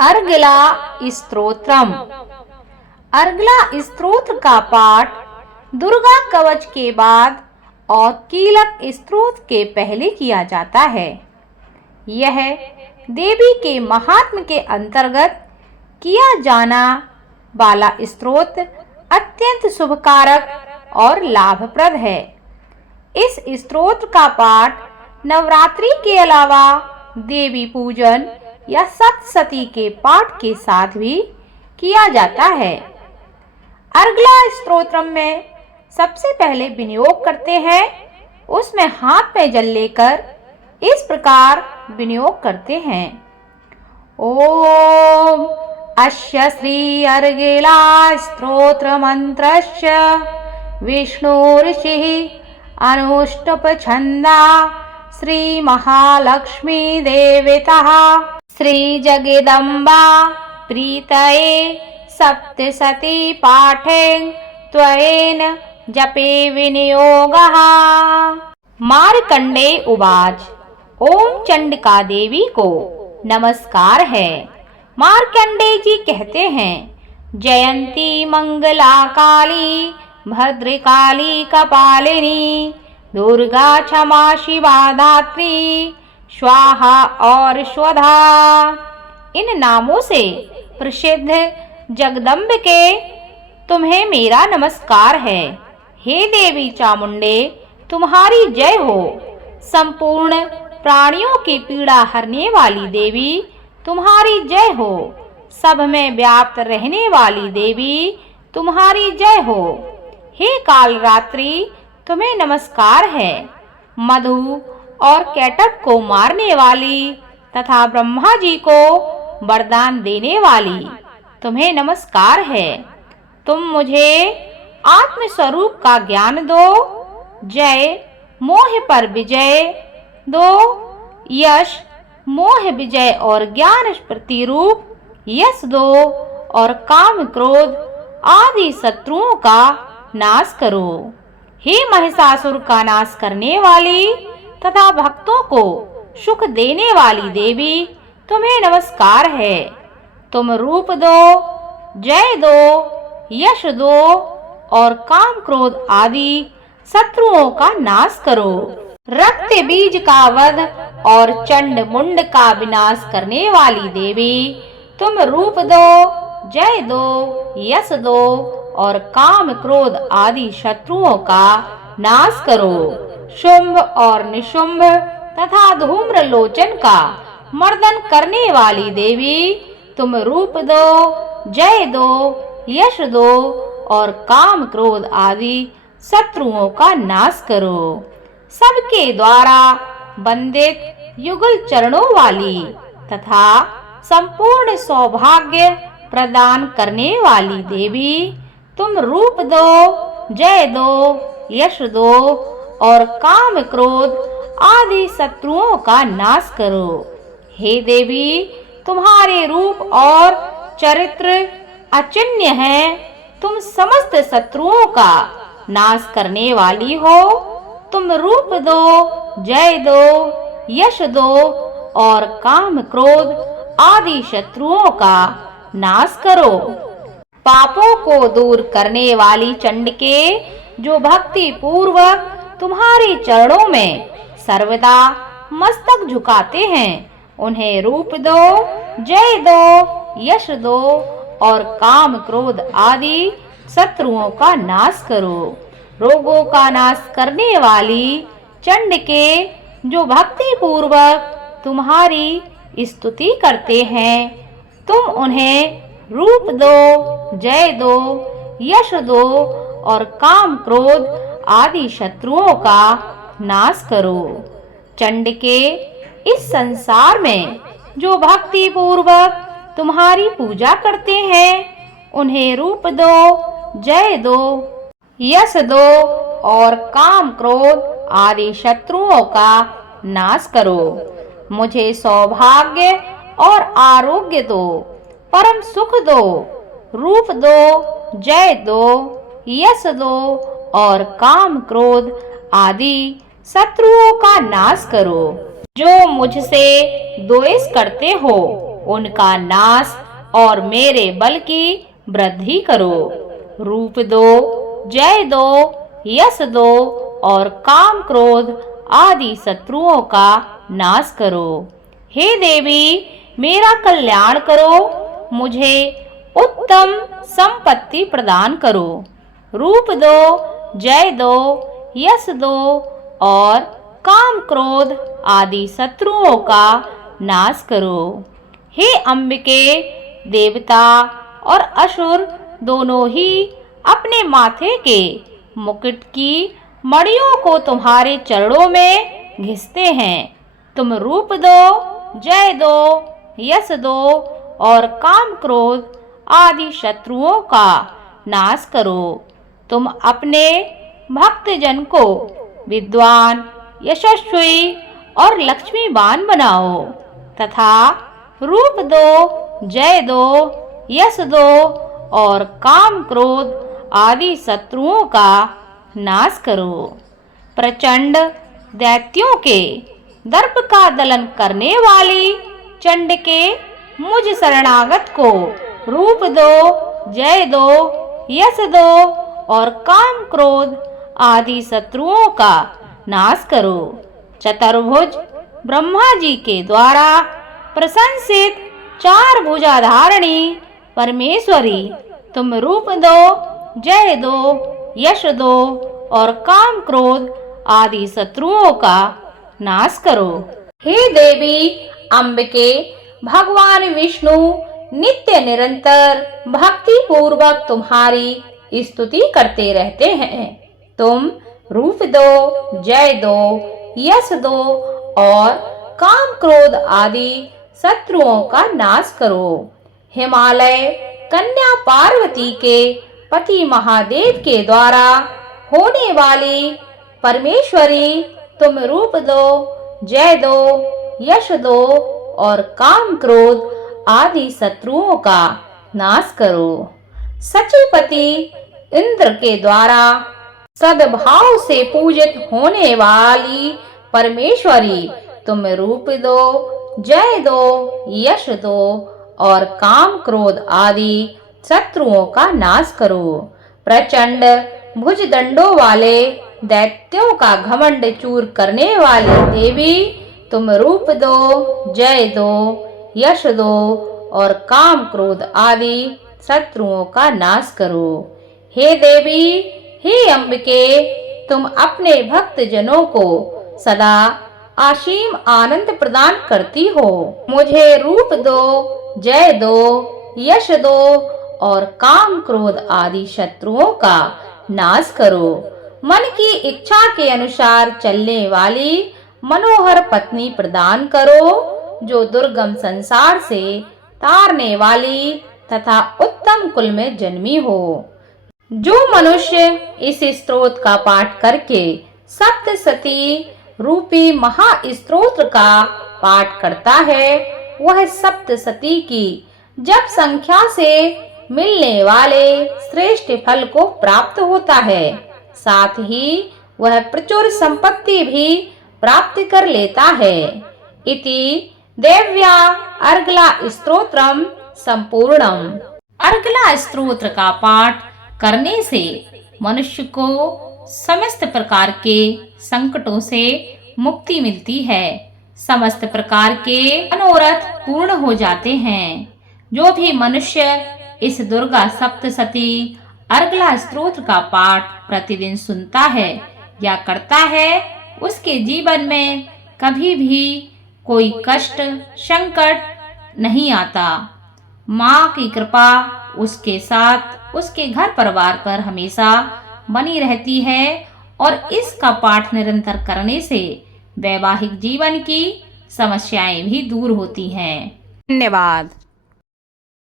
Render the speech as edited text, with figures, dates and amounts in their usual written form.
अर्गला स्तोत्रम। अर्गला स्तोत्र का पाठ दुर्गा कवच के बाद और कीलक स्तोत्र के पहले किया जाता है। यह देवी के महात्म्य के अंतर्गत किया जाना वाला स्तोत्र अत्यंत शुभकारक और लाभप्रद है। इस स्तोत्र का पाठ नवरात्रि के अलावा देवी पूजन या सप्तशती के पाठ के साथ भी किया जाता है। अर्गला स्तोत्रम में सबसे पहले विनियोग करते हैं, उसमें हाथ में जल लेकर इस प्रकार विनियोग करते हैं। ओम अस्य श्री अर्गला स्तोत्र मंत्रस्य विष्णुर्षिः अनुष्टुप छंदा श्री महालक्ष्मी देवता श्री जगदम्बा प्रीतये सप्तशती पाठेन त्वयेन जपे विनियोगः। मार्कंडेय उवाच। ओम चंडिका देवी को नमस्कार है। मार्कंडेय जी कहते हैं, जयंती मंगला काली भद्रकाली कपालिनी दुर्गा क्षमा शिवा धात्री स्वाहा और स्वधा। इन नामों से प्रसिद्ध जगदम्बिके तुम्हें मेरा नमस्कार है। हे देवी चामुंडे, तुम्हारी जय हो। संपूर्ण प्राणियों की पीड़ा हरने वाली देवी तुम्हारी जय हो। सब में व्याप्त रहने वाली देवी तुम्हारी जय हो। हे कालरात्रि, तुम्हें नमस्कार है। मधु और कैटभ को मारने वाली तथा ब्रह्मा जी को वरदान देने वाली तुम्हें नमस्कार है। तुम मुझे आत्म स्वरूप का ज्ञान दो। जय मोह पर विजय दो। यश मोह विजय और ज्ञान प्रतिरूप यश दो और काम क्रोध आदि शत्रुओं का नाश करो। हे महिषासुर का नाश करने वाली तथा भक्तों को सुख देने वाली देवी तुम्हें नमस्कार है। तुम रूप दो, जय दो, यश दो और काम क्रोध आदि शत्रुओं का नाश करो। रक्त बीज का वध और चंड मुंड का विनाश करने वाली देवी तुम रूप दो, जय दो, यश दो और काम क्रोध आदि शत्रुओं का नाश करो। शुंभ और निशुंभ तथा धूम्र लोचन का मर्दन करने वाली देवी तुम रूप दो, जय दो, यश दो और काम क्रोध आदि शत्रुओं का नाश करो। सबके द्वारा वंदित युगल चरणों वाली तथा संपूर्ण सौभाग्य प्रदान करने वाली देवी तुम रूप दो, जय दो, यश दो और काम क्रोध आदि शत्रुओं का नाश करो। हे देवी, तुम्हारे रूप और चरित्र अचिन्त्य हैं। तुम समस्त शत्रुओं का नाश करने वाली हो। तुम रूप दो, जय दो, यश दो और काम क्रोध आदि शत्रुओं का नाश करो। पापों को दूर करने वाली चंडिके, जो भक्ति पूर्वक तुम्हारे चरणों में सर्वदा मस्तक झुकाते हैं, उन्हें रूप दो, जय दो, यश दो और काम क्रोध आदि शत्रुओं का नाश करो। रोगों का नाश करने वाली चंडिके, जो भक्ति पूर्वक तुम्हारी स्तुति करते हैं, तुम उन्हें रूप दो, जय दो, यश दो और काम क्रोध आदि शत्रुओं का नाश करो। चंडिके, इस संसार में जो भक्ति पूर्वक तुम्हारी पूजा करते हैं, उन्हें रूप दो, जय दो, यश दो और काम क्रोध आदि शत्रुओं का नाश करो। मुझे सौभाग्य और आरोग्य दो, परम सुख दो, रूप दो, जय दो, यश दो और काम क्रोध आदि शत्रुओं का नाश करो। जो मुझसे द्वेष करते हो उनका नाश और मेरे बल की वृद्धि करो। रूप दो, जय दो, यश दो और काम क्रोध आदि शत्रुओं का नाश करो। हे देवी, मेरा कल्याण करो, मुझे उत्तम संपत्ति प्रदान करो। रूप दो, जय दो, यश दो और काम क्रोध आदि शत्रुओं का नाश करो। हे अंबिके, देवता और असुर दोनों ही अपने माथे के मुकुट की मणियों को तुम्हारे चरणों में घिसते हैं। तुम रूप दो, जय दो, यश दो और काम क्रोध आदि शत्रुओं का नाश करो। तुम अपने भक्तजन को विद्वान, यशस्वी और लक्ष्मीवान बनाओ तथा रूप दो, जय दो, यश दो और काम क्रोध आदि शत्रुओं का नाश करो। प्रचंड दैत्यों के दर्प का दलन करने वाली चंड के मुझ शरणागत को रूप दो, जय दो, यश दो और काम क्रोध आदि शत्रुओं का नाश करो। चतुर्भुज ब्रह्मा जी के द्वारा प्रशंसित चार भुजाधारिणी परमेश्वरी, तुम रूप दो, जय दो, यश दो और काम क्रोध आदि शत्रुओं का नाश करो। हे देवी अंबिके, भगवान विष्णु नित्य निरंतर भक्ति पूर्वक तुम्हारी स्तुति करते रहते हैं। तुम रूप दो, जय दो, यश दो और काम क्रोध आदि शत्रुओं का नाश करो। हिमालय कन्या पार्वती के पति महादेव के द्वारा होने वाली परमेश्वरी, तुम रूप दो, जय दो, यश दो और काम क्रोध आदि शत्रुओं का नाश करो। सचिपति इंद्र के द्वारा सद्भाव से पूजित होने वाली परमेश्वरी, तुम रूप दो, जय दो, यश दो और काम क्रोध आदि शत्रुओं का नाश करो। प्रचंड भुजदंडों वाले दैत्यों का घमंड चूर करने वाली देवी, तुम रूप दो, जय दो, यश दो और काम क्रोध आदि शत्रुओं का नाश करो। हे देवी, हे अंबिके, तुम अपने भक्त जनों को सदा असीम आनंद प्रदान करती हो। मुझे रूप दो, जय दो, यश दो और काम क्रोध आदि शत्रुओं का नाश करो। मन की इच्छा के अनुसार चलने वाली मनोहर पत्नी प्रदान करो, जो दुर्गम संसार से तारने वाली तथा उत्तम कुल में जन्मी हो। जो मनुष्य इस स्तोत्र का पाठ करके सप्तशती रूपी महास्तोत्र का पाठ करता है, वह सप्तशती की जप संख्या से मिलने वाले श्रेष्ठ फल को प्राप्त होता है। साथ ही वह प्रचुर संपत्ति भी प्राप्त कर लेता है। इति देव्या अर्गला स्तोत्रम संपूर्णम। अर्गला स्तोत्र का पाठ करने से मनुष्य को समस्त प्रकार के संकटों से मुक्ति मिलती है। समस्त प्रकार के मनोरथ पूर्ण हो जाते हैं। जो भी मनुष्य इस दुर्गा सप्तशती अर्गला स्तोत्र का पाठ प्रतिदिन सुनता है या करता है, उसके जीवन में कभी भी कोई कष्ट संकट नहीं आता। माँ की कृपा उसके साथ, उसके घर परिवार पर हमेशा बनी रहती है और इसका पाठ निरंतर करने से वैवाहिक जीवन की समस्याएं भी दूर होती हैं। धन्यवाद।